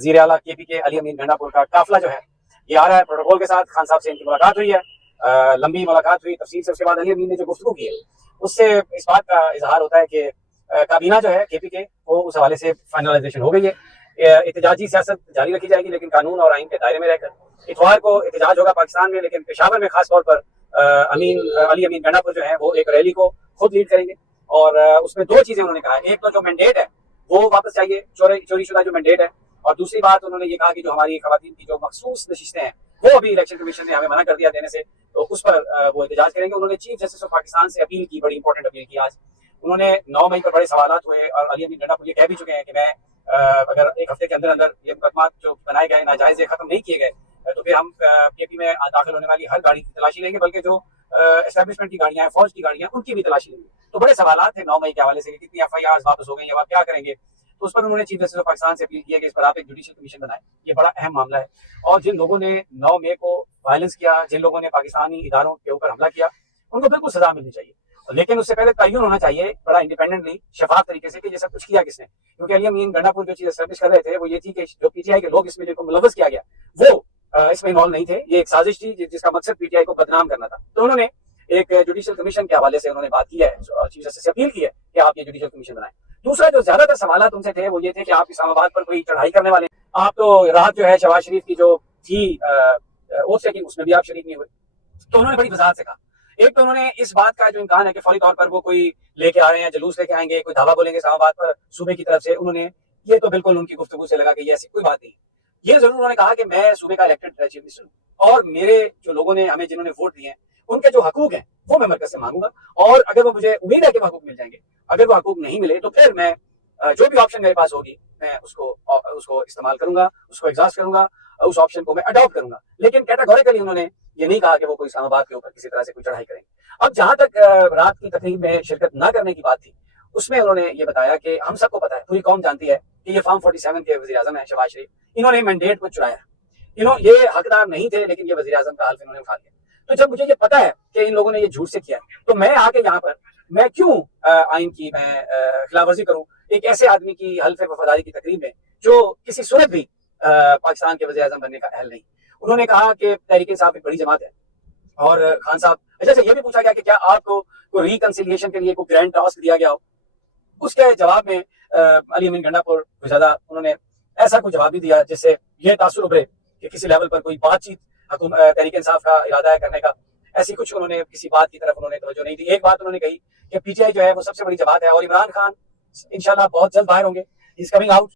वज़ीर आला के पी के अली अमीन गंडापुर का काफिला जो है ये आ रहा है प्रोटोकॉल के साथ। खान साहब से इनकी मुलाकात हुई है, लंबी मुलाकात हुई तफसील से। उसके बाद अली अमीन ने जो गुफ्तगू की है उससे इस बात का इजहार होता है कि काबीना जो है के पी के वो उस हवाले से फाइनलाइजेशन हो गई है। एहतजाजी सियासत जारी रखी जाएगी लेकिन कानून और आइन के दायरे में रहकर। इतवार को एहतजाज होगा पाकिस्तान में, लेकिन पेशावर में खास तौर पर अली अमीन गंडापुर जो है वो एक रैली को खुद लीड करेंगे। और उसमें दो चीजें उन्होंने कहा है, एक तो जो मैंडेट है वो वापस चाहिए, चोरी शुदा जो मैंडेट है, और दूसरी बात उन्होंने ये कहा कि जो हमारी खवातीन की जो मखसूस नशिस्तें हैं वो अभी इलेक्शन कमीशन ने हमें मना कर दिया देने से, तो उस पर वो एहतजाज करेंगे। उन्होंने चीफ जस्टिस ऑफ पाकिस्तान से अपील की, बड़ी इंपॉर्टेंट अपील की आज। उन्होंने 9 मई पर बड़े सवाल हुए और अली अमीन गंडापुर ये कह भी चुके हैं कि मैं अगर एक हफ्ते के अंदर अंदर ये मुकदमा जो बनाए गए नाजायज खत्म नहीं किए गए तो फिर हम केपी में दाखिल होने वाली हर गाड़ी की तलाशी लेंगे, बल्कि जो एस्टेब्लिशमेंट की गाड़ियां हैं, फौज की गाड़ियां, उनकी भी तलाशी लेंगे। तो बड़े सवाल थे 9 मई के हवाले से कि कितनी FIRs वापस हो गई, अब आप क्या करेंगे। तो उस पर उन्होंने चीफ जस्टिस ऑफ पाकिस्तान से अपील किया कि इस पर आप एक जुडिशियल कमीशन बनाएं, ये बड़ा अहम मामला है। और जिन लोगों ने 9 मई को वायलेंस किया, जिन लोगों ने पाकिस्तानी इदारों के ऊपर हमला किया, उनको बिल्कुल सजा मिलनी चाहिए, लेकिन उससे पहले तयन होना चाहिए बड़ा इंडिपेंडेंटली शफाफ तरीके से कि ये सब कुछ किया किसने। क्योंकि अली अमीन गंडापुर जो चीज एस्टेब्लिश कर रहे थे वो ये थी कि जो PTI के लोग इसमें जिनको मुलव्वस किया गया वो इसमें इन्वॉल्व नहीं थे, ये एक साजिश थी जिसका मकसद PTI को बदनाम करना था। तो उन्होंने एक जुडिशियल कमीशन के हवाले से उन्होंने बात की है, चीफ जस्टिस से अपील की है कि आप ये जुडिशियल कमीशन बनाएं। दूसरा जो ज्यादातर सवाल तुमसे थे वो ये थे कि आप इस्लामाबाद पर कोई चढ़ाई करने वाले, आप तो रात जो है शहबाज शरीफ की जो थी ओथ से की उसमें भी आप शरीक नहीं हुए। तो उन्होंने बड़ी वजाहत से कहा, एक तो उन्होंने इस बात का जो इम्कान है कि फौरी तौर पर वो कोई लेके आ रहे हैं, जुलूस लेके आएंगे, कोई धावा बोलेंगे इस्लामाबाद पर सूबे की तरफ से, उन्होंने ये तो बिल्कुल उनकी गुफ्तगू से लगा कि ये ऐसी कोई बात नहीं। ये जरूर उन्होंने कहा कि मैं सूबे का इलेक्टेड चीफ मिनिस्टर हूँ और मेरे जो लोगों ने हमें जिन्होंने वोट दिए हैं उनके जो हकूक हैं वो मैं मरकज से मांगूंगा, और अगर वो मुझे उम्मीद है कि वो हकूक मिल जाएंगे, अगर वो हकूक नहीं मिले तो फिर मैं जो भी ऑप्शन मेरे पास होगी मैं उसको इस्तेमाल करूंगा, उसको एग्जॉस्ट करूंगा, उस ऑप्शन को मैं अडॉप्ट करूंगा। लेकिन कैटेगोरिकली उन्होंने ये नहीं कहा कि वो कोई इस्लामाबाद के ऊपर किसी तरह से कोई चढ़ाई करेंगे। अब जहां तक रात की तकरीब में शिरकत न करने की बात थी, उसमें उन्होंने ये बताया कि हम सबको पता है, पूरी कौम जानती है कि ये फॉर्म 47 के वज़ीर आज़म है शहबाज शरीफ, इन्होंने मैंडेट को चुराया, ये हकदार नहीं थे, लेकिन ये वज़ीर आज़म का हल्फ इन्होंने उठा लिया। तो जब मुझे ये पता है कि इन लोगों ने ये झूठ से किया तो मैं आके यहाँ पर मैं क्यों आइन की मैं खिलाफ वर्जी करूं एक ऐसे आदमी की हल्फ वफादारी की तकरीब में जो किसी सूरत भी पाकिस्तान के वज़ीर आज़म बनने का अहल नहीं। उन्होंने कहा कि तहरीक इंसाफ एक बड़ी जमात है और खान साहब, जैसे ये भी पूछा गया कि क्या आपको कोई रिकंसिलिएशन के लिए कोई ग्रैंड टास्क दिया गया हो, उसके जवाब में अली अमीन गंडापुर ज्यादा उन्होंने ऐसा कोई जवाब भी दिया जिससे ये तासुर उभरे कि किसी लेवल पर कोई बातचीत तहरीक इंसाफ का इरादा है करने का, ऐसी कुछ उन्होंने किसी बात की तरफ उन्होंने तवज्जो नहीं दी। एक बात उन्होंने कही कि PTI जो है वो सबसे बड़ी जमात है और इमरान खान इंशाल्लाह बहुत जल्द बाहर होंगे, इज कमिंग आउट।